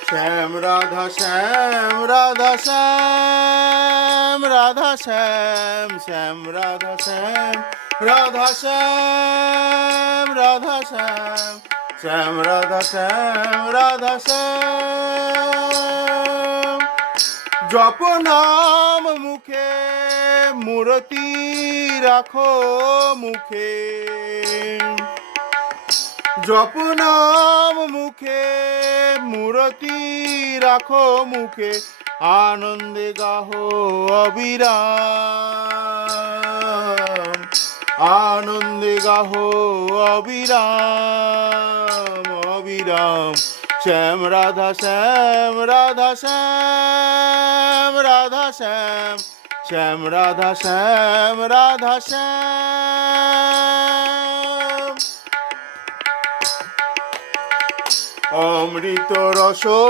শ্যাম রাধা শ্যাম রাধা শ্যাম রাধা শ্যাম শ্যাম রাধা শ্যাম রাধা শ্যাম রাধা শ্যাম শ্যাম রাধা শ্যাম রাধা শ্যাম জপ নাম মুখে মূরতি রাখো মুখে জপ নাম মুখে মূরতি রাখো মুখে আনন্দে গাহো অবিরাম আনন্দে গাহো অবিরাম অবিরাম শ্যাম রাধা শ্যাম রাধা শ্যাম রাধা শ্যাম শ্যাম রাধা শ্যাম রাধা শ্যাম অমৃত রস